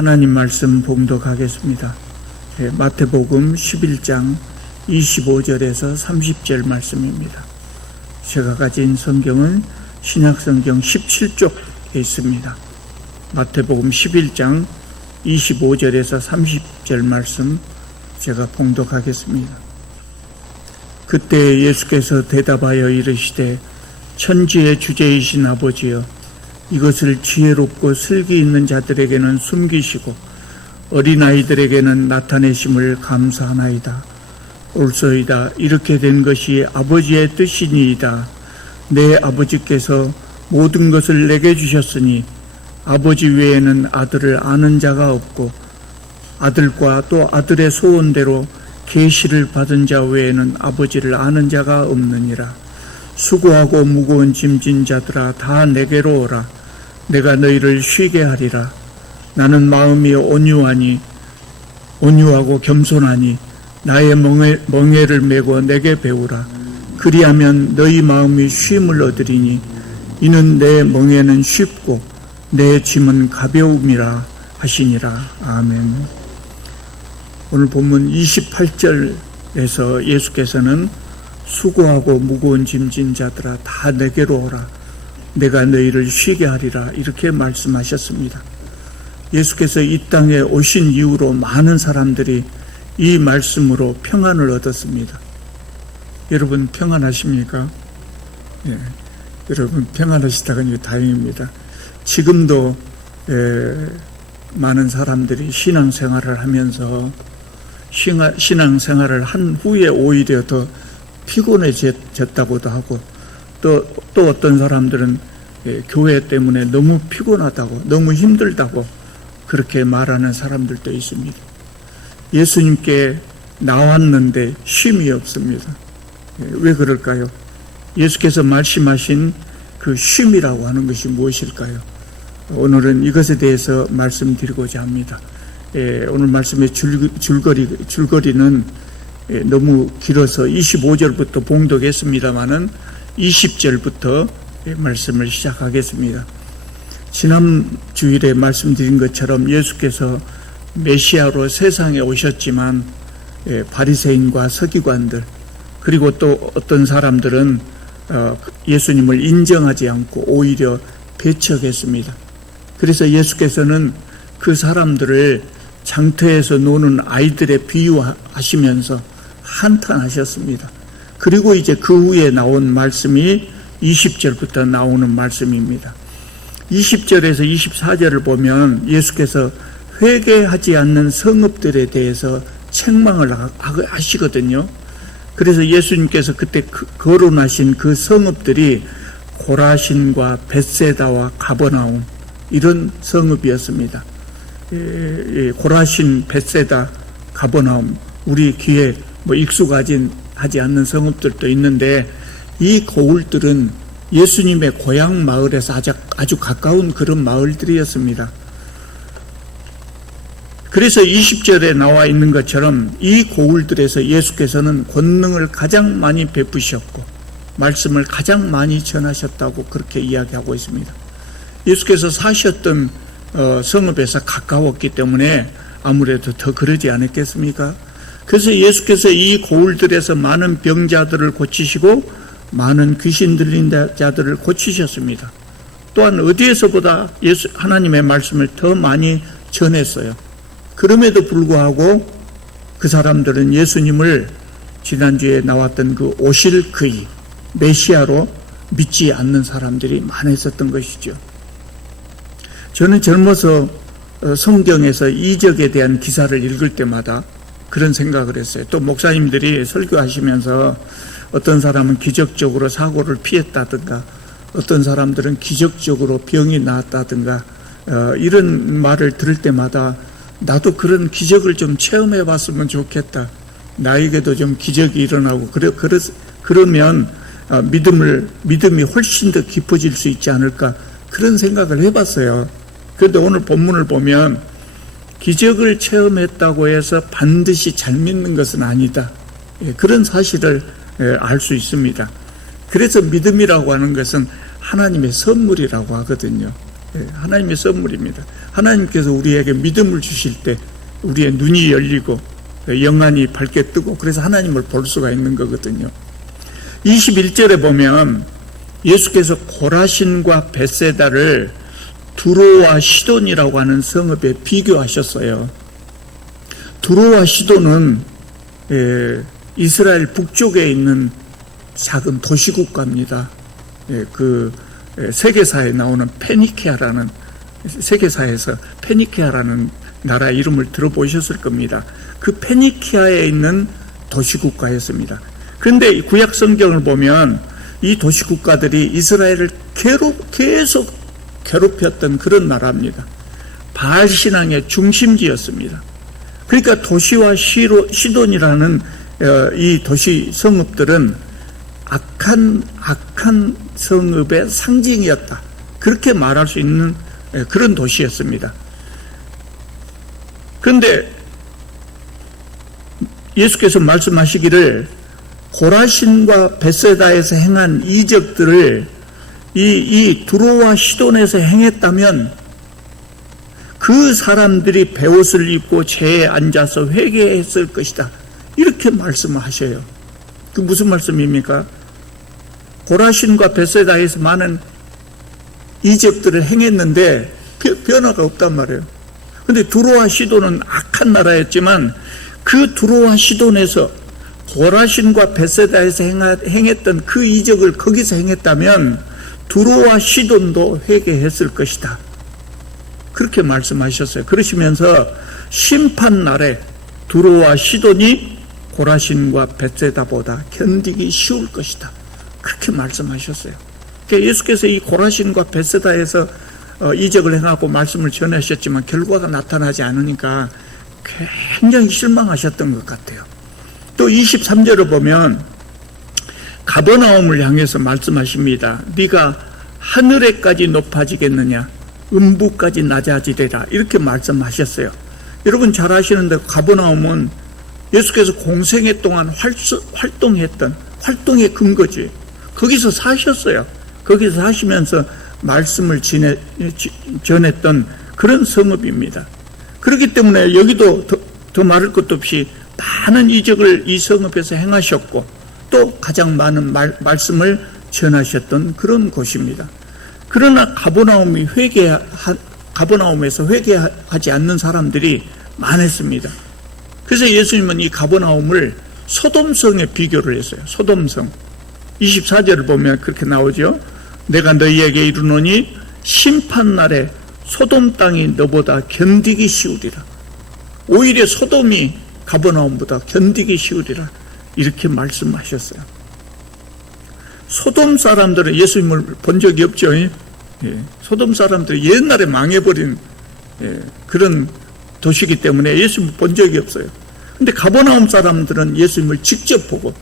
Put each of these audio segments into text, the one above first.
하나님 말씀 봉독하겠습니다. 마태복음 11장 25절에서 30절 말씀입니다. 제가 가진 성경은 신약성경 17쪽에 있습니다. 마태복음 11장 25절에서 30절 말씀 제가 봉독하겠습니다. 그때 예수께서 대답하여 이르시되 천지의 주제이신 아버지여, 이것을 지혜롭고 슬기 있는 자들에게는 숨기시고 어린아이들에게는 나타내심을 감사하나이다. 옳소이다. 이렇게 된 것이 아버지의 뜻이니이다. 내 아버지께서 모든 것을 내게 주셨으니 아버지 외에는 아들을 아는 자가 없고 아들과 또 아들의 소원대로 계시를 받은 자 외에는 아버지를 아는 자가 없느니라. 수고하고 무거운 짐진 자들아, 다 내게로 오라. 내가 너희를 쉬게 하리라. 나는 마음이 온유하고 겸손하니 나의 멍에를 메고 내게 배우라. 그리하면 너희 마음이 쉼을 얻으리니 이는 내 멍에는 쉽고 내 짐은 가벼움이라 하시니라. 아멘. 오늘 본문 28절에서 예수께서는 수고하고 무거운 짐진 자들아, 다 내게로 오라. 내가 너희를 쉬게 하리라. 이렇게 말씀하셨습니다. 예수께서 이 땅에 오신 이후로 많은 사람들이 이 말씀으로 평안을 얻었습니다. 여러분 평안하십니까? 예, 여러분 평안하시다니 다행입니다. 지금도 많은 사람들이 신앙생활을 하면서 신앙생활을 한 후에 오히려 더 피곤해졌다고도 하고, 또 어떤 사람들은 교회 때문에 너무 피곤하다고, 너무 힘들다고 그렇게 말하는 사람들도 있습니다. 예수님께 나왔는데 쉼이 없습니다. 왜 그럴까요? 예수께서 말씀하신 그 쉼이라고 하는 것이 무엇일까요? 오늘은 이것에 대해서 말씀드리고자 합니다. 오늘 말씀의 줄거리는 너무 길어서 25절부터 봉독했습니다마는 20절부터 말씀을 시작하겠습니다. 지난 주일에 말씀드린 것처럼 예수께서 메시아로 세상에 오셨지만 바리새인과 서기관들, 그리고 또 어떤 사람들은 예수님을 인정하지 않고 오히려 배척했습니다. 그래서 예수께서는 그 사람들을 장터에서 노는 아이들에 비유하시면서 한탄하셨습니다. 그리고 이제 그 후에 나온 말씀이 20절부터 나오는 말씀입니다. 20절에서 24절을 보면 예수께서 회개하지 않는 성읍들에 대해서 책망을 하시거든요. 그래서 예수님께서 그때 거론하신 그 성읍들이 고라신과 벳세다와 가버나움, 이런 성읍이었습니다. 고라신, 벳세다, 가버나움, 우리 귀에 익숙하지 않는 성읍들도 있는데, 이 고을들은 예수님의 고향 마을에서 아주 가까운 그런 마을들이었습니다. 그래서 20절에 나와 있는 것처럼 이 고을들에서 예수께서는 권능을 가장 많이 베푸셨고 말씀을 가장 많이 전하셨다고 그렇게 이야기하고 있습니다. 예수께서 사셨던 성읍에서 가까웠기 때문에 아무래도 더 그러지 않았겠습니까? 그래서 예수께서 이 고을들에서 많은 병자들을 고치시고 많은 귀신 들린 자들을 고치셨습니다. 또한 어디에서보다 하나님의 말씀을 더 많이 전했어요. 그럼에도 불구하고 그 사람들은 예수님을 지난주에 나왔던 그 오실 그이, 메시아로 믿지 않는 사람들이 많았었던 것이죠. 저는 젊어서 성경에서 이적에 대한 기사를 읽을 때마다 그런 생각을 했어요. 또 목사님들이 설교하시면서 어떤 사람은 기적적으로 사고를 피했다든가, 어떤 사람들은 기적적으로 병이 나았다든가, 이런 말을 들을 때마다 나도 그런 기적을 좀 체험해 봤으면 좋겠다. 나에게도 좀 기적이 일어나고 그러면 믿음이 훨씬 더 깊어질 수 있지 않을까, 그런 생각을 해봤어요. 그런데 오늘 본문을 보면 기적을 체험했다고 해서 반드시 잘 믿는 것은 아니다. 그런 사실을 알 수 있습니다. 그래서 믿음이라고 하는 것은 하나님의 선물이라고 하거든요. 하나님의 선물입니다. 하나님께서 우리에게 믿음을 주실 때 우리의 눈이 열리고 영안이 밝게 뜨고 그래서 하나님을 볼 수가 있는 거거든요. 21절에 보면 예수께서 고라신과 벳세다를 두로와 시돈이라고 하는 성읍에 비교하셨어요. 두로와 시돈은 이스라엘 북쪽에 있는 작은 도시국가입니다. 그 세계사에 나오는 페니케아라는, 세계사에서 페니케아라는 나라 이름을 들어보셨을 겁니다. 그 페니키아에 있는 도시국가였습니다. 그런데 구약 성경을 보면 이 도시국가들이 이스라엘을 계속 괴롭혔던 그런 나라입니다. 바알 신앙의 중심지였습니다. 그러니까 도시와 시돈이라는 이 도시 성읍들은 악한 성읍의 상징이었다. 그렇게 말할 수 있는 그런 도시였습니다. 그런데 예수께서 말씀하시기를 고라신과 벳세다에서 행한 이적들을 이 두로와 시돈에서 행했다면 그 사람들이 베옷을 입고 재에 앉아서 회개했을 것이다. 이렇게 말씀하셔요. 그 무슨 말씀입니까? 고라신과 벳세다에서 많은 이적들을 행했는데 변화가 없단 말이에요. 근데 두로와 시돈은 악한 나라였지만 그 두로와 시돈에서 고라신과 벳세다에서 행했던 그 이적을 거기서 행했다면 두로와 시돈도 회개했을 것이다. 그렇게 말씀하셨어요. 그러시면서 심판날에 두로와 시돈이 고라신과 벳세다보다 견디기 쉬울 것이다. 그렇게 말씀하셨어요. 그러니까 예수께서 이 고라신과 벳세다에서 이적을 행하고 말씀을 전하셨지만 결과가 나타나지 않으니까 굉장히 실망하셨던 것 같아요. 또 23절을 보면 가버나움을 향해서 말씀하십니다. 네가 하늘에까지 높아지겠느냐, 음부까지 낮아지리라, 이렇게 말씀하셨어요. 여러분 잘 아시는데 가버나움은 예수께서 공생애 동안 활동했던 활동의 근거지. 거기서 사셨어요. 거기서 사시면서 말씀을 전했던 그런 성읍입니다. 그렇기 때문에 여기도 더 말할 것도 없이 많은 이적을 이 성읍에서 행하셨고 또 가장 많은 말씀을 전하셨던 그런 곳입니다. 그러나 가버나움에서 회개하지 않는 사람들이 많았습니다. 그래서 예수님은 이 가버나움을 소돔성에 비교를 했어요. 소돔성. 24절을 보면 그렇게 나오죠. 내가 너희에게 이르노니 심판날에 소돔 땅이 너보다 견디기 쉬우리라. 오히려 소돔이 가버나움보다 견디기 쉬우리라. 이렇게 말씀하셨어요. 소돔 사람들은 예수님을 본 적이 없죠. 소돔 사람들이 옛날에 망해버린 그런 도시이기 때문에 예수님을 본 적이 없어요. 근데 가버나움 사람들은 예수님을 직접 보고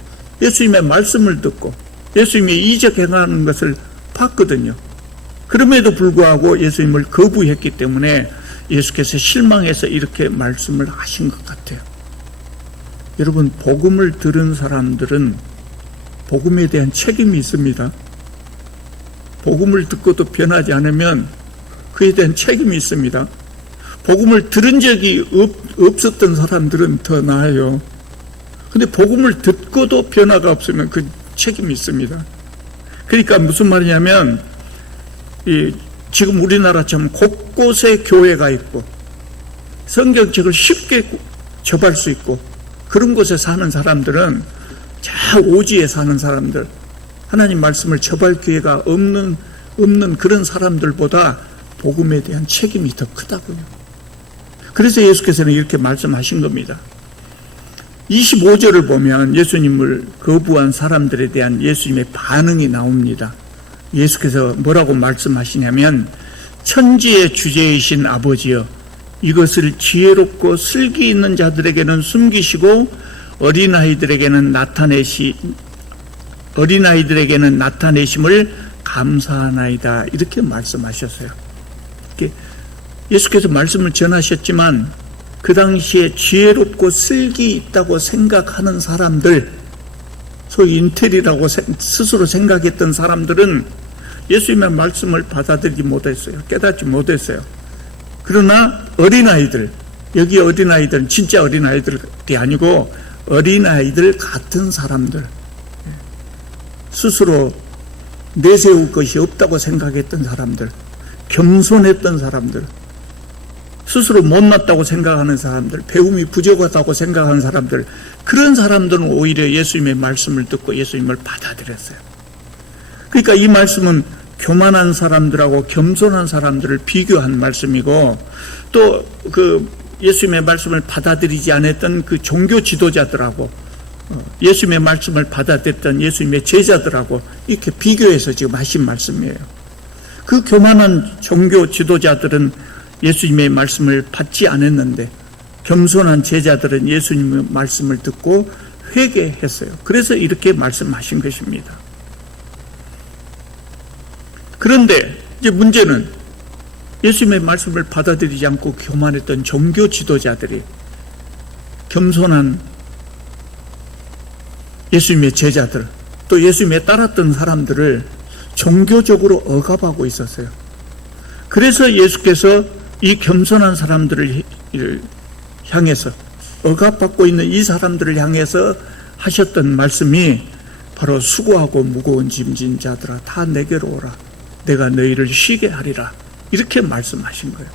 예수님의 말씀을 듣고 예수님이 이적 행하는 것을 봤거든요. 그럼에도 불구하고 예수님을 거부했기 때문에 예수께서 실망해서 이렇게 말씀을 하신 것 같아요. 여러분, 복음을 들은 사람들은 복음에 대한 책임이 있습니다. 복음을 듣고도 변하지 않으면 그에 대한 책임이 있습니다. 복음을 들은 적이 없었던 사람들은 더 나아요. 근데 복음을 듣고도 변화가 없으면 그 책임이 있습니다. 그러니까 무슨 말이냐면 지금 우리나라처럼 곳곳에 교회가 있고 성경책을 쉽게 접할 수 있고 그런 곳에 사는 사람들은 저 오지에 사는 사람들, 하나님 말씀을 접할 기회가 없는 그런 사람들보다 복음에 대한 책임이 더 크다고요. 그래서 예수께서는 이렇게 말씀하신 겁니다. 25절을 보면 예수님을 거부한 사람들에 대한 예수님의 반응이 나옵니다. 예수께서 뭐라고 말씀하시냐면 천지의 주제이신 아버지여, 이것을 지혜롭고 슬기 있는 자들에게는 숨기시고 어린아이들에게는 나타내심을 감사하나이다. 이렇게 말씀하셨어요. 예수께서 말씀을 전하셨지만 그 당시에 지혜롭고 슬기 있다고 생각하는 사람들, 소위 인텔이라고 스스로 생각했던 사람들은 예수님의 말씀을 받아들이지 못했어요. 깨닫지 못했어요. 그러나 어린아이들, 여기 어린아이들은 진짜 어린아이들이 아니고 어린아이들 같은 사람들, 스스로 내세울 것이 없다고 생각했던 사람들, 겸손했던 사람들, 스스로 못났다고 생각하는 사람들, 배움이 부족하다고 생각하는 사람들, 그런 사람들은 오히려 예수님의 말씀을 듣고 예수님을 받아들였어요. 그러니까 이 말씀은 교만한 사람들하고 겸손한 사람들을 비교한 말씀이고, 또 그 예수님의 말씀을 받아들이지 않았던 그 종교 지도자들하고 예수님의 말씀을 받아들였던 예수님의 제자들하고 이렇게 비교해서 지금 하신 말씀이에요. 그 교만한 종교 지도자들은 예수님의 말씀을 받지 않았는데 겸손한 제자들은 예수님의 말씀을 듣고 회개했어요. 그래서 이렇게 말씀하신 것입니다. 그런데 이제 문제는 예수님의 말씀을 받아들이지 않고 교만했던 종교 지도자들이 겸손한 예수님의 제자들, 또 예수님에 따랐던 사람들을 종교적으로 억압하고 있었어요. 그래서 예수께서 이 겸손한 사람들을 향해서, 억압받고 있는 이 사람들을 향해서 하셨던 말씀이 바로 수고하고 무거운 짐진 자들아 다 내게로 오라, 내가 너희를 쉬게 하리라, 이렇게 말씀하신 거예요.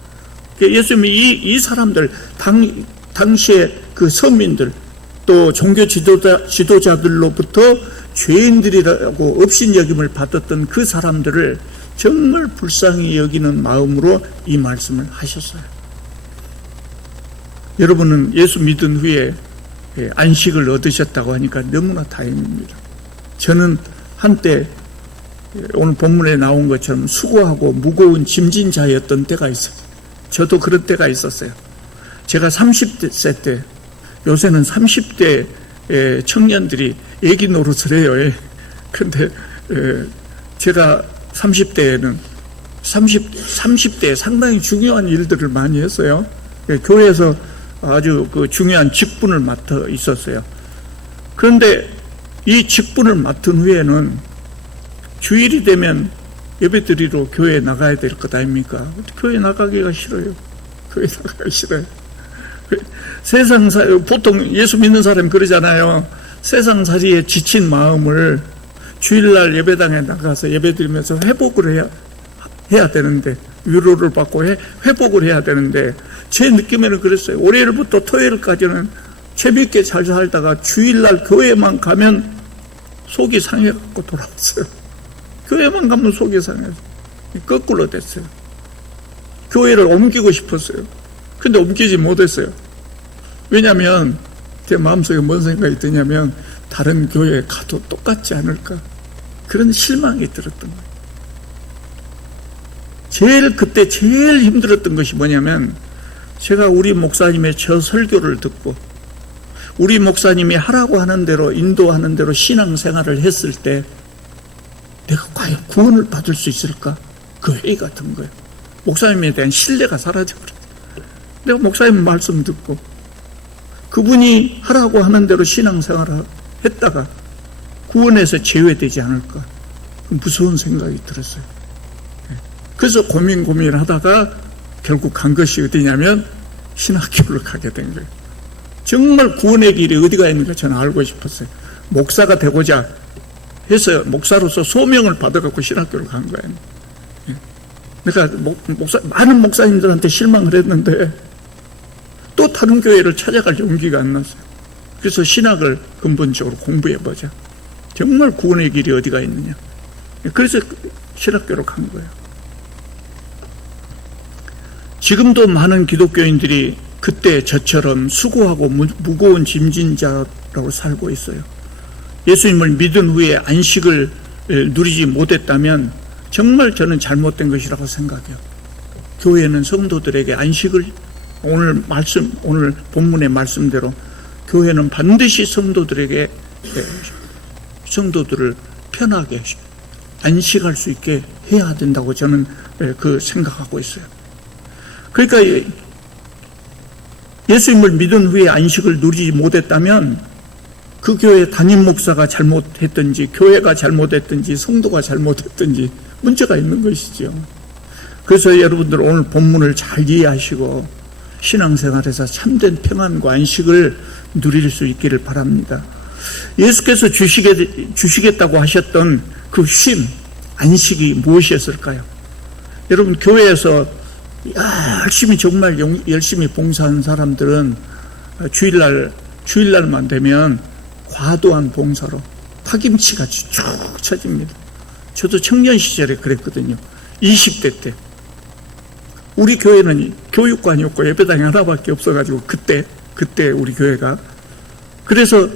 예수님이 이 사람들, 당시에 그 서민들, 또 종교 지도자들로부터 죄인들이라고 업신여김을 받았던 그 사람들을 정말 불쌍히 여기는 마음으로 이 말씀을 하셨어요. 여러분은 예수 믿은 후에 안식을 얻으셨다고 하니까 너무나 다행입니다. 저는 한때 오늘 본문에 나온 것처럼 수고하고 무거운 짐진 자였던 때가 있어요. 저도 그런 때가 있었어요. 제가 30대 때, 요새는 30대 청년들이 애기 노릇을 해요. 그런데 제가 30대에는 30대에 상당히 중요한 일들을 많이 했어요. 교회에서 아주 그 중요한 직분을 맡아 있었어요. 그런데 이 직분을 맡은 후에는 주일이 되면 예배드리러 교회에 나가야 될 것 아닙니까? 교회 나가기가 싫어요. 교회 나가기 싫어요. 보통 예수 믿는 사람이 그러잖아요. 세상살이에 지친 마음을 주일날 예배당에 나가서 예배드리면서 회복을 해야 되는데, 위로를 받고 회복을 해야 되는데, 제 느낌에는 그랬어요. 월요일부터 토요일까지는 재밌게 잘 살다가 주일날 교회만 가면 속이 상해갖고 돌아왔어요. 교회만 가면 속이 상해서 거꾸로 됐어요. 교회를 옮기고 싶었어요. 근데 옮기지 못했어요. 왜냐하면 제 마음속에 뭔 생각이 드냐면 다른 교회에 가도 똑같지 않을까, 그런 실망이 들었던 거예요. 그때 제일 힘들었던 것이 뭐냐면, 제가 우리 목사님의 저 설교를 듣고 우리 목사님이 하라고 하는 대로, 인도하는 대로 신앙생활을 했을 때 내가 과연 구원을 받을 수 있을까? 그 회의가 든 거예요. 목사님에 대한 신뢰가 사라져버렸어요. 내가 목사님 말씀 듣고 그분이 하라고 하는 대로 신앙생활을 했다가 구원에서 제외되지 않을까, 무서운 생각이 들었어요. 그래서 고민을 하다가 결국 간 것이 어디냐면 신학교를 가게 된 거예요. 정말 구원의 길이 어디가 있는가 저는 알고 싶었어요. 목사가 되고자 해서 목사로서 소명을 받아갖고 신학교를 간 거예요. 내가 많은 목사님들한테 실망을 했는데 또 다른 교회를 찾아갈 용기가 안 났어요. 그래서 신학을 근본적으로 공부해보자. 정말 구원의 길이 어디가 있느냐. 그래서 신학교로 간 거예요. 지금도 많은 기독교인들이 그때 저처럼 수고하고 무거운 짐진 자라고 살고 있어요. 예수님을 믿은 후에 안식을 누리지 못했다면 정말 저는 잘못된 것이라고 생각해요. 교회는 성도들에게 안식을, 오늘 본문의 말씀대로 교회는 반드시 성도들을 편하게 안식할 수 있게 해야 된다고 저는 그 생각하고 있어요. 그러니까 예수님을 믿은 후에 안식을 누리지 못했다면 그 교회 담임 목사가 잘못했든지, 교회가 잘못했든지, 성도가 잘못했든지 문제가 있는 것이죠. 그래서 여러분들 오늘 본문을 잘 이해하시고 신앙생활에서 참된 평안과 안식을 누릴 수 있기를 바랍니다. 예수께서 주시겠다고 하셨던 그 쉼, 안식이 무엇이었을까요? 여러분, 교회에서 열심히 정말 열심히 봉사하는 사람들은 주일날만 되면 과도한 봉사로 파김치같이 쭉 쳐집니다. 저도 청년 시절에 그랬거든요. 20대 때. 우리 교회는 교육관이 없고 예배당이 하나밖에 없어가지고 그때 우리 교회가 그래서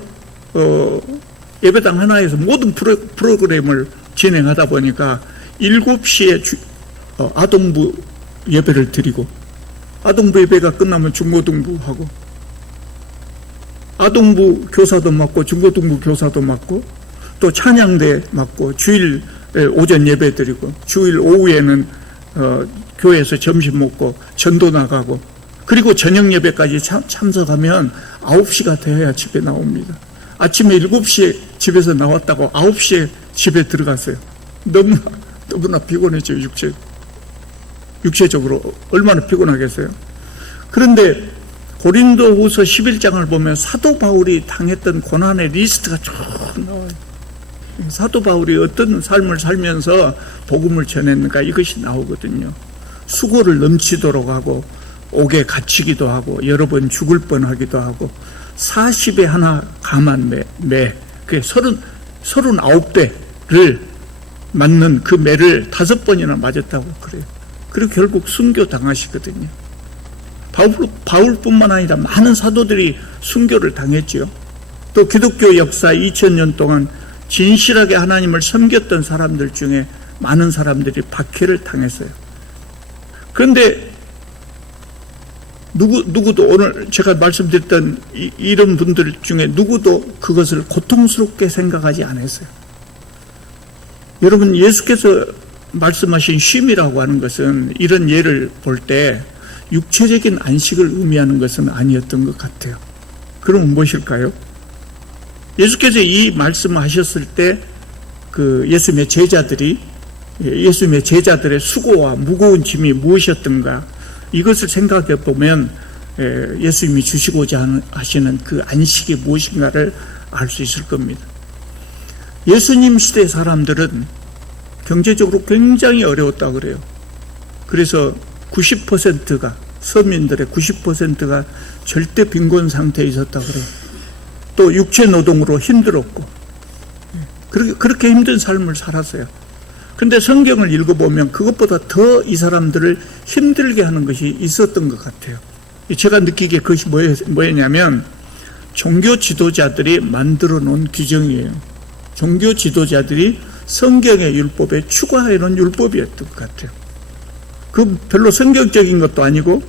예배당 하나에서 모든 프로그램을 진행하다 보니까 7시에 아동부 예배를 드리고 아동부 예배가 끝나면 중고등부하고 아동부 교사도 맡고 중고등부 교사도 맡고 또 찬양대 맡고 주일 오전 예배 드리고 주일 오후에는 교회에서 점심 먹고 전도 나가고 그리고 저녁 예배까지 참석하면 9시가 되어야 집에 나옵니다. 아침에 7시에 집에서 나왔다고 9시에 집에 들어갔어요. 너무나 피곤했죠. 육체적으로 얼마나 피곤하겠어요. 그런데 고린도후서 11장을 보면 사도 바울이 당했던 고난의 리스트가 쭉 나와요. 사도 바울이 어떤 삶을 살면서 복음을 전했는가 이것이 나오거든요. 수고를 넘치도록 하고 옥에 갇히기도 하고 여러 번 죽을 뻔하기도 하고 40에 하나 감한 매 그게 39대를 맞는 그 매를 5번이나 맞았다고 그래요. 그리고 결국 순교 당하시거든요. 바울뿐만 아니라 많은 사도들이 순교를 당했지요. 또 기독교 역사 2000년 동안 진실하게 하나님을 섬겼던 사람들 중에 많은 사람들이 박해를 당했어요. 그런데 누구도 오늘 제가 말씀드렸던 이런 분들 중에 누구도 그것을 고통스럽게 생각하지 않았어요. 여러분, 예수께서 말씀하신 쉼이라고 하는 것은 이런 예를 볼 때 육체적인 안식을 의미하는 것은 아니었던 것 같아요. 그럼 무엇일까요? 예수께서 이 말씀을 하셨을 때 그 예수님의 제자들의 수고와 무거운 짐이 무엇이었던가 이것을 생각해 보면 예수님이 주시고자 하시는 그 안식이 무엇인가를 알 수 있을 겁니다. 예수님 시대 사람들은 경제적으로 굉장히 어려웠다 그래요. 그래서 90%가 서민들의 90%가 절대 빈곤 상태에 있었다 그래요. 또 육체 노동으로 힘들었고 그렇게 힘든 삶을 살았어요. 그런데 성경을 읽어보면 그것보다 더 이 사람들을 힘들게 하는 것이 있었던 것 같아요. 제가 느끼기에 그것이 뭐였냐면 종교 지도자들이 만들어 놓은 규정이에요. 종교 지도자들이 성경의 율법에 추가해 놓은 율법이었던 것 같아요. 그 별로 성경적인 것도 아니고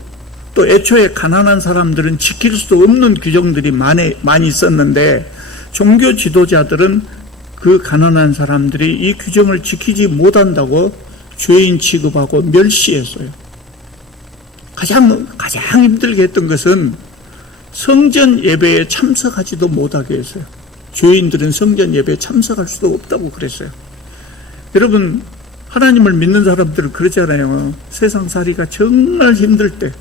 또 애초에 가난한 사람들은 지킬 수도 없는 규정들이 많이 있었는데 종교 지도자들은 그 가난한 사람들이 이 규정을 지키지 못한다고 죄인 취급하고 멸시했어요. 가장 힘들게 했던 것은 성전 예배에 참석하지도 못하게 했어요. 죄인들은 성전 예배에 참석할 수도 없다고 그랬어요. 여러분, 하나님을 믿는 사람들은 그러잖아요. 세상살이가 정말 힘들 때,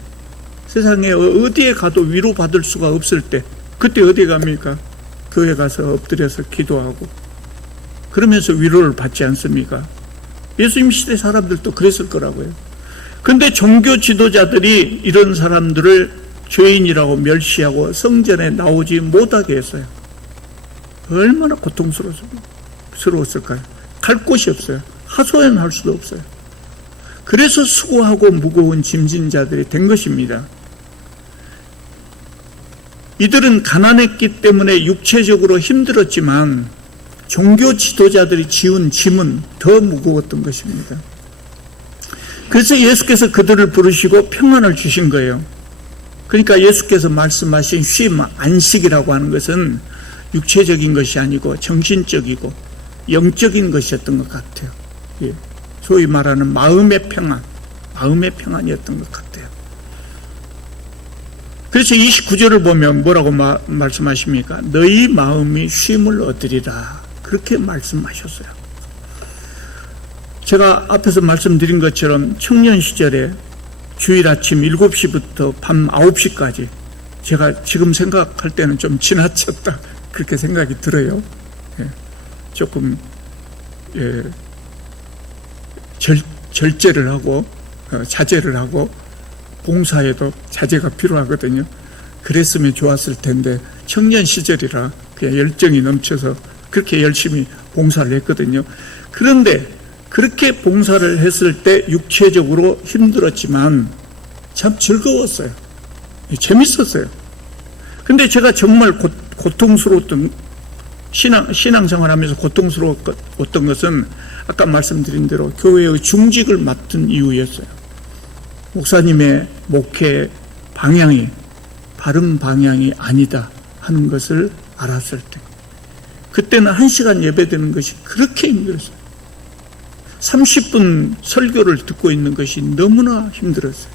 세상에 어디에 가도 위로받을 수가 없을 때, 그때 어디에 갑니까? 교회 가서 엎드려서 기도하고 그러면서 위로를 받지 않습니까? 예수님 시대 사람들도 그랬을 거라고요. 근데 종교 지도자들이 이런 사람들을 죄인이라고 멸시하고 성전에 나오지 못하게 했어요. 얼마나 고통스러웠을까요? 갈 곳이 없어요. 하소연할 수도 없어요. 그래서 수고하고 무거운 짐진 자들이 된 것입니다. 이들은 가난했기 때문에 육체적으로 힘들었지만 종교 지도자들이 지은 짐은 더 무거웠던 것입니다. 그래서 예수께서 그들을 부르시고 평안을 주신 거예요. 그러니까 예수께서 말씀하신 쉼, 안식이라고 하는 것은 육체적인 것이 아니고 정신적이고 영적인 것이었던 것 같아요. 예. 소위 말하는 마음의 평안이었던 것 같아요. 그래서 29절을 보면 뭐라고 말씀하십니까? 너희 마음이 쉼을 얻으리라. 그렇게 말씀하셨어요. 제가 앞에서 말씀드린 것처럼 청년 시절에 주일 아침 7시부터 밤 9시까지 제가 지금 생각할 때는 좀 지나쳤다 그렇게 생각이 들어요. 조금 절제를 하고 자제를 하고 봉사에도 자제가 필요하거든요. 그랬으면 좋았을 텐데 청년 시절이라 그냥 열정이 넘쳐서 그렇게 열심히 봉사를 했거든요. 그런데 그렇게 봉사를 했을 때 육체적으로 힘들었지만 참 즐거웠어요. 재밌었어요. 근데 제가 정말 고통스러웠던 신앙생활 하면서 고통스러웠던 것은 아까 말씀드린 대로 교회의 중직을 맡은 이유였어요. 목사님의 목회 방향이 바른 방향이 아니다 하는 것을 알았을 때 그때는 1시간 예배드리는 것이 그렇게 힘들었어요. 30분 설교를 듣고 있는 것이 너무나 힘들었어요.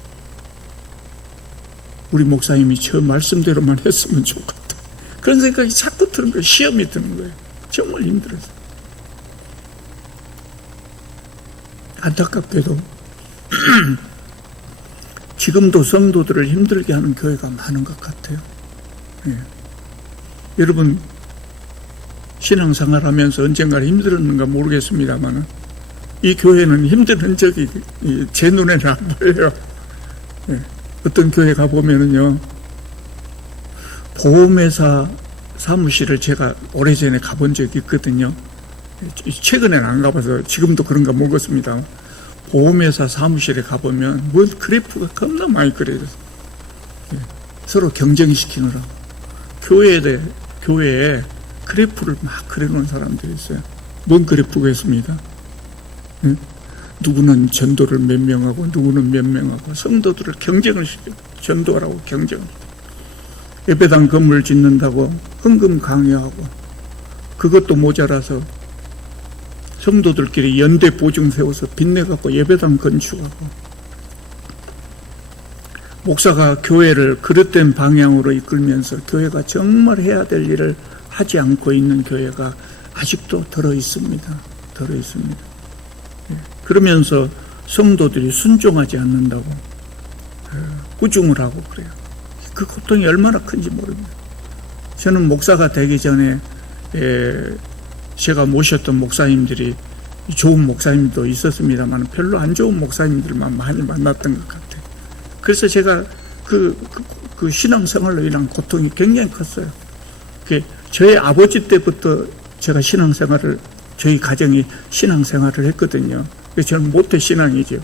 우리 목사님이 저 말씀대로만 했으면 좋겠다. 그런 생각이 자꾸 드는 거예요. 시험이 드는 거예요. 정말 힘들었어요. 안타깝게도 지금도 성도들을 힘들게 하는 교회가 많은 것 같아요. 여러분 신앙생활 하면서 언젠가 힘들었는가 모르겠습니다만 이 교회는 힘든 흔적이 제 눈에는 안 보여요. 어떤 교회 가보면은요, 보험회사 사무실을 제가 오래전에 가본 적이 있거든요. 최근에는 안 가봐서 지금도 그런가 모르겠습니다. 보험회사 사무실에 가보면 뭐 그래프가 겁나 많이 그려져서 서로 경쟁시키느라 교회에 그래프를 막 그려놓은 사람들이 있어요. 뭔 그래프겠습니까? 누구는 전도를 몇 명하고 누구는 몇 명하고 성도들을 경쟁을 시켜요. 전도하라고 경쟁을. 예배당 건물 짓는다고 헌금 강요하고 그것도 모자라서 성도들끼리 연대 보증 세워서 빚내갖고 예배당 건축하고 목사가 교회를 그릇된 방향으로 이끌면서 교회가 정말 해야 될 일을 하지 않고 있는 교회가 아직도 들어 있습니다. 그러면서 성도들이 순종하지 않는다고 꾸중을 하고 그래요. 그 고통이 얼마나 큰지 모릅니다. 저는 목사가 되기 전에 제가 모셨던 목사님들이 좋은 목사님도 있었습니다만 별로 안 좋은 목사님들만 많이 만났던 것 같아요. 그래서 제가 그 신앙생활로 인한 고통이 굉장히 컸어요. 저희 아버지 때부터 제가 저희 가정이 신앙생활을 했거든요. 저는 모태 신앙이죠.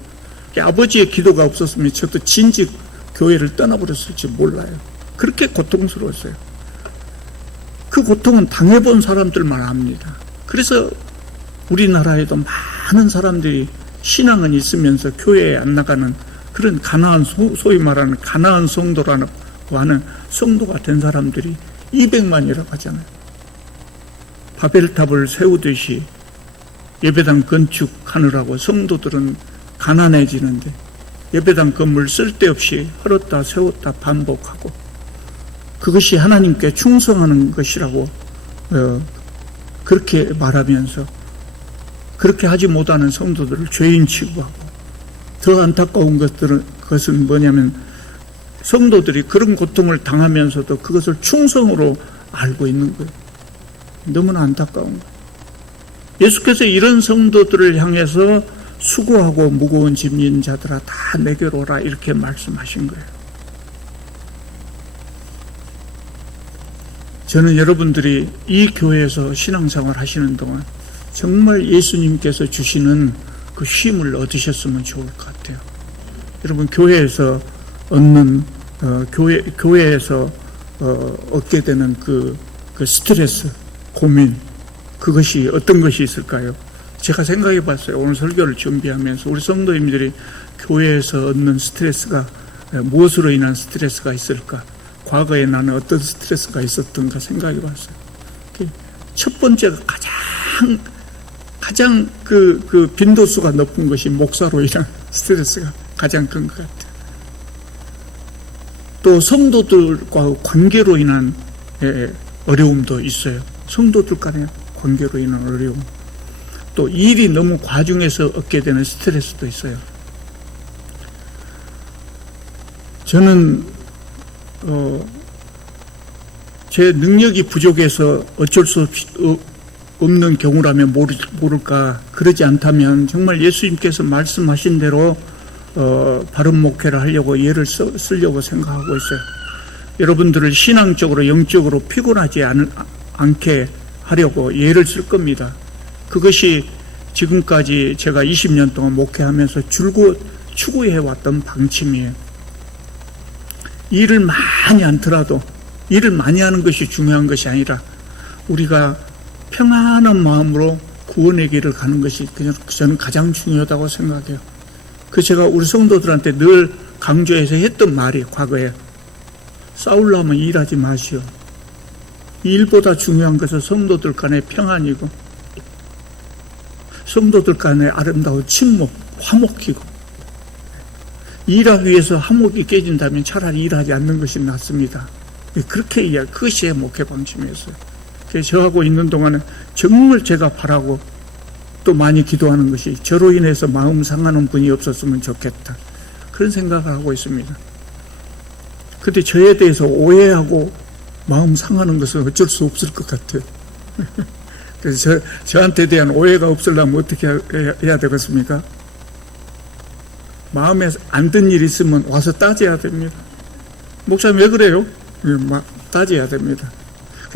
아버지의 기도가 없었으면 저도 진즉 교회를 떠나버렸을지 몰라요. 그렇게 고통스러웠어요. 그 고통은 당해본 사람들만 압니다. 그래서 우리나라에도 많은 사람들이 신앙은 있으면서 교회에 안 나가는 그런 가난한 소위 말하는 가난한 성도라고 하는 성도가 된 사람들이 200만이라고 하잖아요. 바벨탑을 세우듯이 예배당 건축하느라고 성도들은 가난해지는데 예배당 건물 쓸데없이 헐었다 세웠다 반복하고 그것이 하나님께 충성하는 것이라고 그렇게 말하면서 그렇게 하지 못하는 성도들을 죄인 취급하고 더 안타까운 것은 뭐냐면 성도들이 그런 고통을 당하면서도 그것을 충성으로 알고 있는 거예요. 너무나 안타까운 거예요. 예수께서 이런 성도들을 향해서 수고하고 무거운 짐진 자들아 다 내게로 오라 이렇게 말씀하신 거예요. 저는 여러분들이 이 교회에서 신앙생활 하시는 동안 정말 예수님께서 주시는 그 쉼을 얻으셨으면 좋을 것 같아요. 여러분 교회에서 얻는 교회에서 얻게 되는 그 스트레스, 고민 그것이 어떤 것이 있을까요? 제가 생각해 봤어요. 오늘 설교를 준비하면서 우리 성도님들이 교회에서 얻는 스트레스가 무엇으로 인한 스트레스가 있을까? 과거에 나는 어떤 스트레스가 있었던가 생각해 봤어요. 첫 번째가 가장 그 빈도수가 높은 것이 목사로 인한 스트레스가 가장 큰 것 같아요. 또 성도들과 관계로 인한 어려움도 있어요. 성도들 간의 관계로 인한 어려움. 또 일이 너무 과중해서 얻게 되는 스트레스도 있어요. 저는 제 능력이 부족해서 어쩔 수 없는 경우라면 모를까. 그러지 않다면 정말 예수님께서 말씀하신 대로 바른 목회를 하려고 예를 쓰려고 생각하고 있어요. 여러분들을 신앙적으로 영적으로 피곤하지 않게 하려고 예를 쓸 겁니다. 그것이 지금까지 제가 20년 동안 목회하면서 줄곧 추구해왔던 방침이에요. 일을 많이 않더라도 일을 많이 하는 것이 중요한 것이 아니라 우리가 평안한 마음으로 구원의 길을 가는 것이 저는 가장 중요하다고 생각해요. 그 제가 우리 성도들한테 늘 강조해서 했던 말이 과거에 싸우려면 일하지 마시오. 일보다 중요한 것은 성도들 간의 평안이고 성도들 간의 아름다운 친목, 화목이고 일하기 위해서 화목이 깨진다면 차라리 일하지 않는 것이 낫습니다. 그렇게 그것이 제 목회 방침이었어요. 그래서 저하고 있는 동안은 정말 제가 바라고 또 많이 기도하는 것이 저로 인해서 마음 상하는 분이 없었으면 좋겠다. 그런 생각을 하고 있습니다. 근데 저에 대해서 오해하고 마음 상하는 것은 어쩔 수 없을 것 같아요. 그래서 저한테 대한 오해가 없으려면 어떻게 해야 되겠습니까? 마음에 안 든 일 있으면 와서 따져야 됩니다. 목사님 왜 그래요? 따져야 됩니다.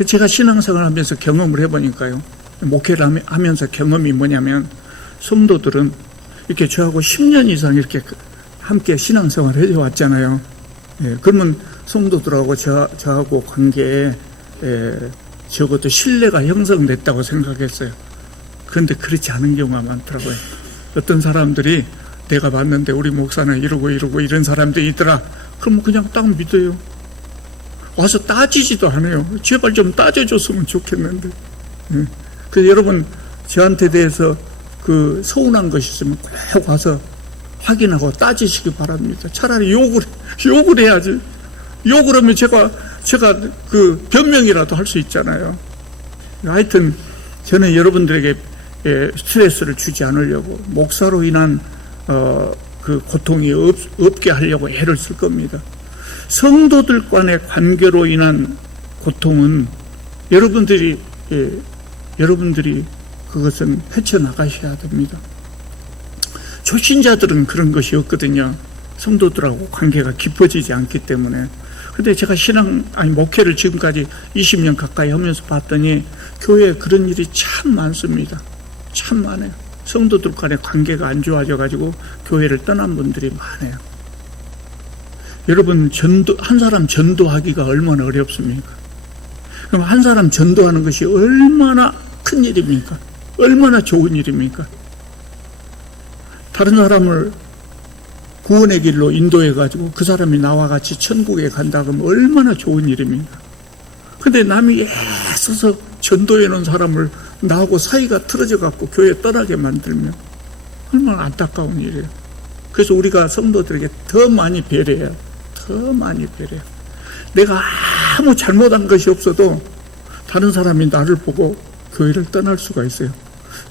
제가 신앙생활 하면서 경험을 해보니까요. 목회를 하면서 경험이 뭐냐면 성도들은 이렇게 저하고 10년 이상 이렇게 함께 신앙생활을 해왔잖아요. 그러면 성도들하고 저하고 관계에 적어도 신뢰가 형성됐다고 생각했어요. 그런데 그렇지 않은 경우가 많더라고요. 어떤 사람들이 내가 봤는데 우리 목사는 이러고 이런 사람들이 있더라. 그럼 그냥 딱 믿어요. 와서 따지지도 않아요. 제발 좀 따져줬으면 좋겠는데. 그래서 여러분 저한테 대해서 그 서운한 것이 있으면 꼭 와서 확인하고 따지시기 바랍니다. 차라리 욕을 해야지. 욕을 하면 제가 그 변명이라도 할 수 있잖아요. 하여튼 저는 여러분들에게 스트레스를 주지 않으려고 목사로 인한 그 고통이 없게 하려고 애를 쓸 겁니다. 성도들 간의 관계로 인한 고통은 여러분들이 그것은 헤쳐나가셔야 됩니다. 초신자들은 그런 것이 없거든요. 성도들하고 관계가 깊어지지 않기 때문에. 근데 제가 목회를 지금까지 20년 가까이 하면서 봤더니 교회에 그런 일이 참 많습니다. 참 많아요. 성도들 간의 관계가 안 좋아져가지고 교회를 떠난 분들이 많아요. 여러분, 한 사람 전도하기가 얼마나 어렵습니까? 그럼 한 사람 전도하는 것이 얼마나 큰 일입니까? 얼마나 좋은 일입니까? 다른 사람을 구원의 길로 인도해가지고 그 사람이 나와 같이 천국에 간다 그러면 얼마나 좋은 일입니까? 근데 남이 애써서 전도해 놓은 사람을 나하고 사이가 틀어져갖고 교회 떠나게 만들면 얼마나 안타까운 일이에요. 그래서 우리가 성도들에게 더 많이 배려해요. 더 많이 배려해요. 내가 아무 잘못한 것이 없어도 다른 사람이 나를 보고 교회를 떠날 수가 있어요.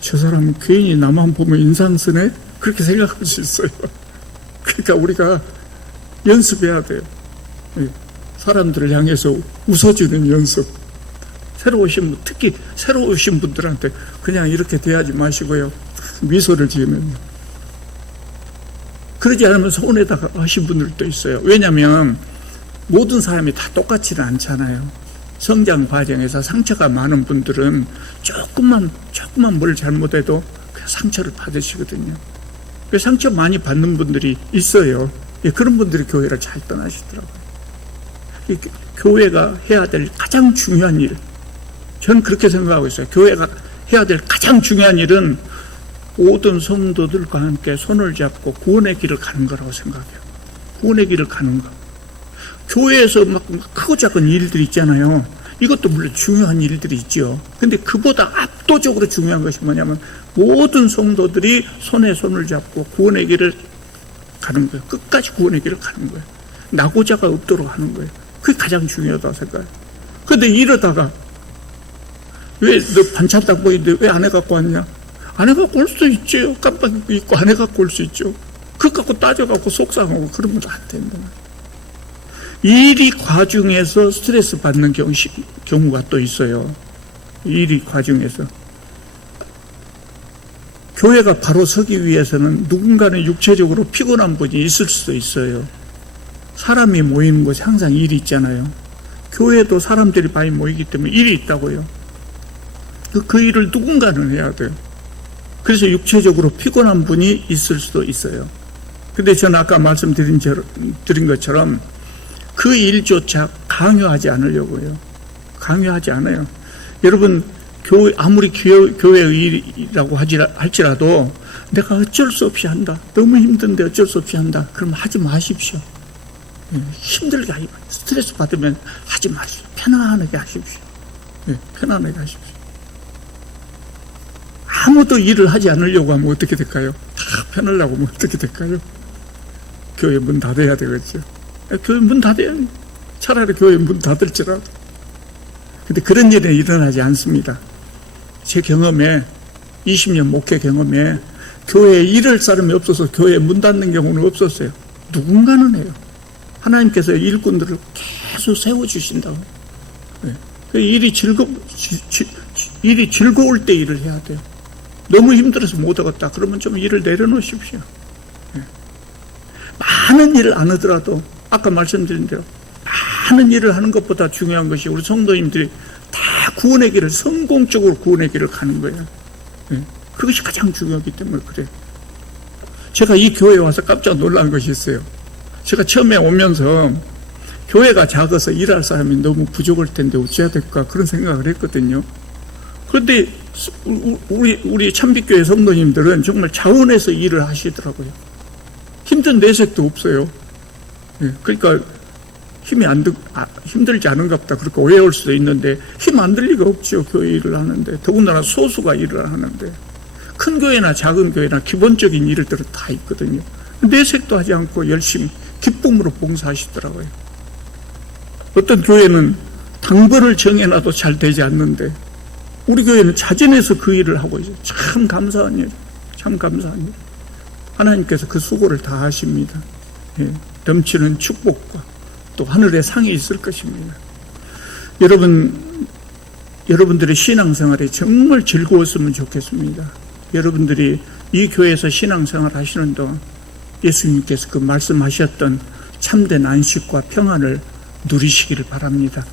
저 사람은 괜히 나만 보면 인상 쓰네? 그렇게 생각할 수 있어요. 그러니까 우리가 연습해야 돼요. 사람들을 향해서 웃어주는 연습. 특히 새로 오신 분들한테 그냥 이렇게 대하지 마시고요. 미소를 지으면요. 그러지 않으면 손에다가 하신 분들도 있어요. 왜냐하면 모든 사람이 다 똑같지는 않잖아요. 성장 과정에서 상처가 많은 분들은 조금만 뭘 잘못해도 그냥 상처를 받으시거든요. 상처 많이 받는 분들이 있어요. 그런 분들이 교회를 잘 떠나시더라고요. 교회가 해야 될 가장 중요한 일, 저는 그렇게 생각하고 있어요. 교회가 해야 될 가장 중요한 일은 모든 성도들과 함께 손을 잡고 구원의 길을 가는 거라고 생각해요. 구원의 길을 가는 거. 교회에서 막 크고 작은 일들이 있잖아요. 이것도 물론 중요한 일들이 있죠. 근데 그보다 압도적으로 중요한 것이 뭐냐면 모든 성도들이 손에 손을 잡고 구원의 길을 가는 거예요. 끝까지 구원의 길을 가는 거예요. 낙오자가 없도록 하는 거예요. 그게 가장 중요하다고 생각해요. 그런데 이러다가 왜 너 반찬 딱 보이는데 왜 안 해갖고 왔냐? 안 해갖고 올 수도 있죠. 깜빡 잊고 안 해갖고 올 수 있죠. 그거 갖고 따져갖고 속상하고 그러면 안 된다. 일이 과중해서 스트레스 받는 경우가 또 있어요. 일이 과중해서. 교회가 바로 서기 위해서는 누군가는 육체적으로 피곤한 분이 있을 수도 있어요. 사람이 모이는 곳에 항상 일이 있잖아요. 교회도 사람들이 많이 모이기 때문에 일이 있다고요. 그 일을 누군가는 해야 돼요. 그래서 육체적으로 피곤한 분이 있을 수도 있어요. 근데 저는 아까 말씀드린 것처럼 그 일조차 강요하지 않으려고요. 강요하지 않아요. 여러분, 아무리 교회의 일이라고 할지라도 내가 어쩔 수 없이 한다. 너무 힘든데 어쩔 수 없이 한다. 그럼 하지 마십시오. 힘들게 하지 마십시오. 스트레스 받으면 하지 마십시오. 편안하게 하십시오. 편안하게 하십시오. 아무도 일을 하지 않으려고 하면 어떻게 될까요? 다 편하려고 하면 어떻게 될까요? 교회 문 닫아야 되겠죠. 교회 문 닫아야 돼요. 차라리 교회 문 닫을지라도. 근데 그런 일은 일어나지 않습니다. 제 경험에 20년 목회 경험에 교회에 일할 사람이 없어서 교회에 문 닫는 경우는 없었어요. 누군가는 해요. 하나님께서 일꾼들을 계속 세워주신다고. 일이 즐거울 때 일을 해야 돼요. 너무 힘들어서 못 하겠다. 그러면 좀 일을 내려놓으십시오. 많은 일을 안 하더라도 아까 말씀드린 대로 많은 일을 하는 것보다 중요한 것이 우리 성도님들이 다 구원의 길을 성공적으로 구원의 길을 가는 거예요. 그것이 가장 중요하기 때문에 그래요. 제가 이 교회에 와서 깜짝 놀란 것이 있어요. 제가 처음에 오면서 교회가 작아서 일할 사람이 너무 부족할 텐데 어찌해야 될까 그런 생각을 했거든요. 그런데 우리 참빛교회 성도님들은 정말 자원해서 일을 하시더라고요. 힘든 내색도 없어요. 그러니까 힘들지 않은가 보다 그렇게 오해할 수도 있는데 힘 안 들 리가 없죠. 교회 일을 하는데. 더군다나 소수가 일을 하는데. 큰 교회나 작은 교회나 기본적인 일들은 다 있거든요. 내색도 하지 않고 열심히 기쁨으로 봉사하시더라고요. 어떤 교회는 당번을 정해놔도 잘 되지 않는데 우리 교회는 자진해서 그 일을 하고 있어요. 참 감사한 일, 참 감사한 일. 하나님께서 그 수고를 다 하십니다. 넘치는 축복과 또 하늘의 상이 있을 것입니다. 여러분들의 신앙생활이 정말 즐거웠으면 좋겠습니다. 여러분들이 이 교회에서 신앙생활 하시는 동안 예수님께서 그 말씀하셨던 참된 안식과 평안을 누리시기를 바랍니다.